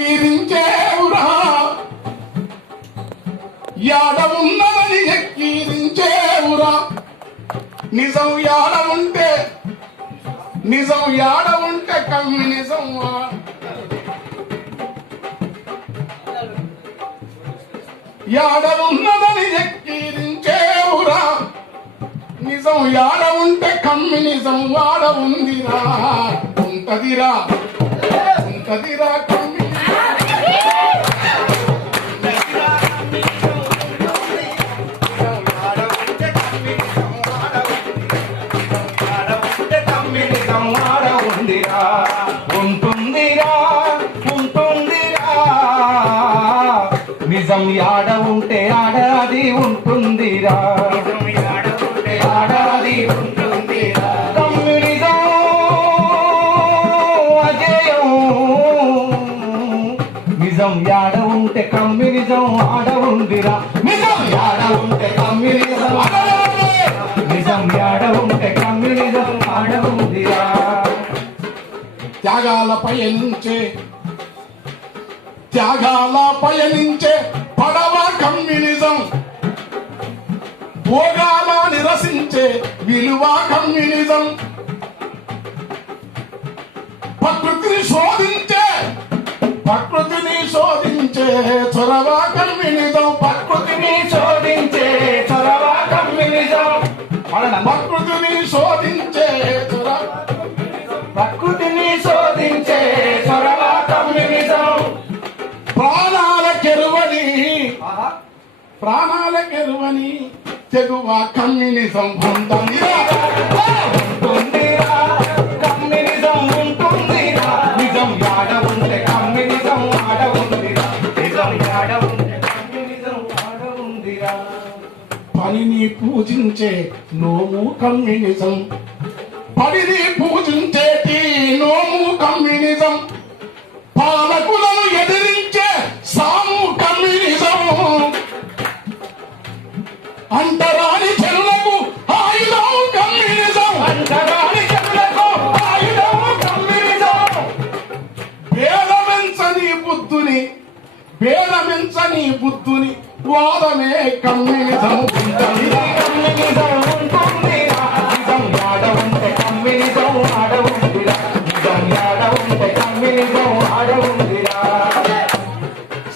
ఎక్కిరించేవురా ఉన్నదని ఎక్కిరించేవురా నిజం యాడ ఉంటే నిజం యాడ ఉంటే కమ్మి నిజం ఉన్నదని ఎక్కిరించేవురా నిజం యాడ ఉంటే కమ్మి నిజం వాడ ఉందిరా ఉంటదిరా ఉంటదిరా. ఉంటే కమ్యూనిజం. నిజం యాడ ఉంటే కమ్యూనిజం ఆడ ఉందిరా త్యాగాల పయనించే త్యాగాల పయనించే పడవ కమ్యూనిజం. భోగాల నిరసించే విలువ కమ్యూనిజం. ప్రకృతిని శోధించే ప్రకృతిని శోధించే చొరవాకం వినిదం ప్రకృతిని శోధించే చొరవాకం వినిదం ప్రకృతిని శోధించే ప్రకృతిని శోధించే చొరవాకం వినిదం ప్రాణాల కెరువని ప్రాణాల కెరువని తెగువ కమ్యూనిజం ఉంటుందిరా పూజించే నోము కమ్యూనిజం. పనిని పూజించేటి నోము కమ్యూనిజం. పాలకులను ఎదిరించే సాము కమ్యూనిజం. అంటరాని చెరులకు ఆయుధం కమ్యూనిజం. అంతరాని జనులకు ఆయుధం కమ్యూనిజం. భేదమెంచని బుద్ధుని భేదమెంచని బుద్ధుని వాదమే కమ్మిని సముద్రం కమ్యూనిజం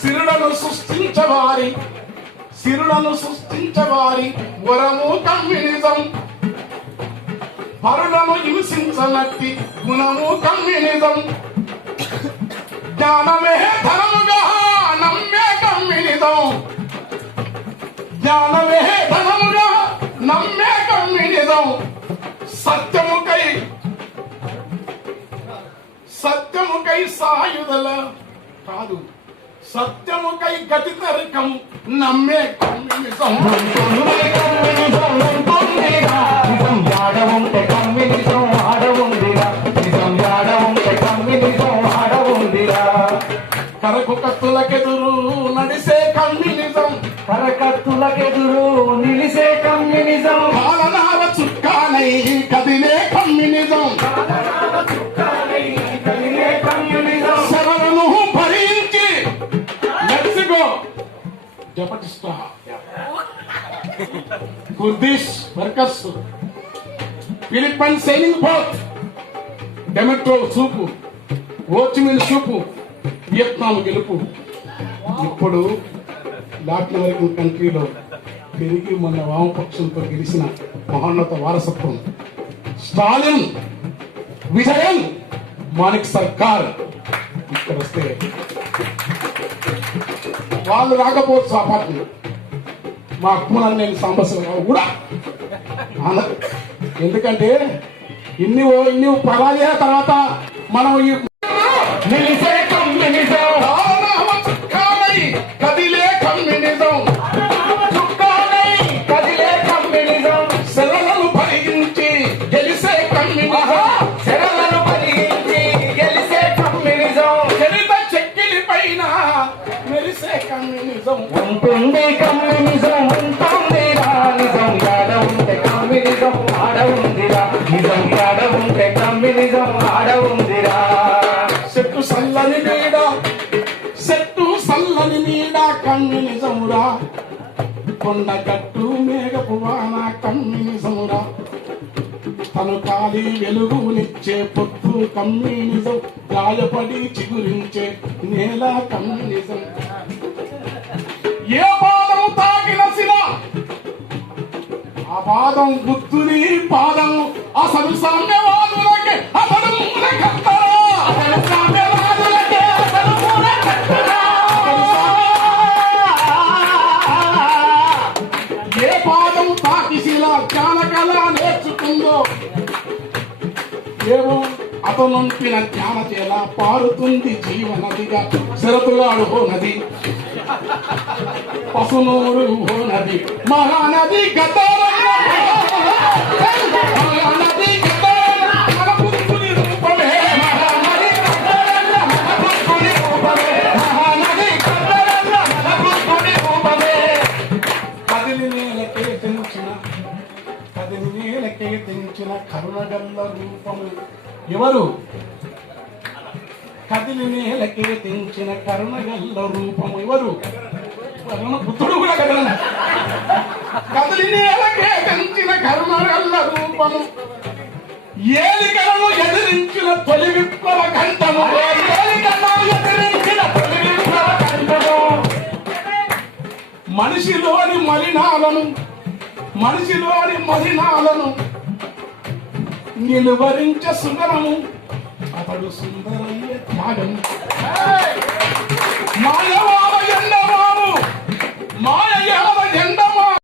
సిరులను సృష్టించవారి సిరులను సృష్టించవారి వరము కమ్యూనిజం పరులను హింసించనట్టి గుణము కమ్యూనిజం జ్ఞానమే జ్ఞానమే ధనముగా నమ్మే కమ్యూనిజం సత్యముకై సత్యముకై సాయుధల కాదు. సత్యముకై గతి తరకం నమ్మే నిజం నిజం. కరకు కత్తులకెదురు చుక్కానై కదిలే కమ్యూనిజం కలిగే శరణను భరించి Mexico Zapatista Kurdish workers Philippine signing బోట్ డెమెట్రో సూపు. ఓచిమిన్ సూపు. వియత్నాం గెలుపు. ఇప్పుడు లాటిన్ అమెరికన్ కంట్రీలో పెరిగి మొన్న వామపక్షంతో గెలిచిన మహోన్నత వారసత్వం. స్టాలిన్ విజయం మాణిక్ సర్కార్ ఇక్కడ వస్తే వాళ్ళు రాకపోవచ్చు ఆ పార్టీ. మా కులాన్ని నేను సాంబశివరావు కూడా. ఎందుకంటే ఇన్ని ఓ- ఇన్ని పరాజయ తర్వాత మనం ఈ కమ్యూనిజం ఉంటుంది కమ్యూనిజం ఉంటుందిరా నిజం యాడ ఉంటే కమ్యూనిజం ఆడ ఉందిరా నిజం యాడ ఉంటే కమ్యూనిజం ఆడ ఉందిరా చెట్టు సల్లని నీడ కమ్యూనిజమురా కొండగట్టు మేఘపువాన కమ్యూనిజమురా తను కాలి వెలుగునిచ్చే పొత్తు కమ్యూనిజం గాయపడి చిగురించే నేల కమ్యూనిజం ఏ పాదం తాకిన శిల ఆ పాదం బుద్ధుని పాదం అసలు సామ్యవాదులకే అసలు మూలకర్తరా. అసలు సామ్యవాదులకే అసలు మూలకర్తరా. ఏ పాదం తాకి శిల జ్ఞానకళ నేర్చుకుందో ఏవో అతనుంపిన జ్ఞాన చేల పారుతుంది జీవనదిగా శరతుగాడు హో నది పసునూరు నది మహానది మహానది తెంచిన కరుణగల్ల రూపము ఎవరు కదిలి నేలకే తెంచిన కరుణగల్ల రూపము ఎవరు కరుణ బుద్ధుడు కూడా కదలను. కదిలి నేలకే తెంచిన కరుణగల్ల రూపము. ఏలికలను ఎదిరించిన తొలి విప్లవ కంఠము. ఏలికలను ఎదిరించిన తొలి విప్లవ కంఠము. మనిషిలోని మలినాలను మనిషిలోని మలినాలను నిలువరించ సుందరము. అతడు సుందరయ్య త్యాగం మానవా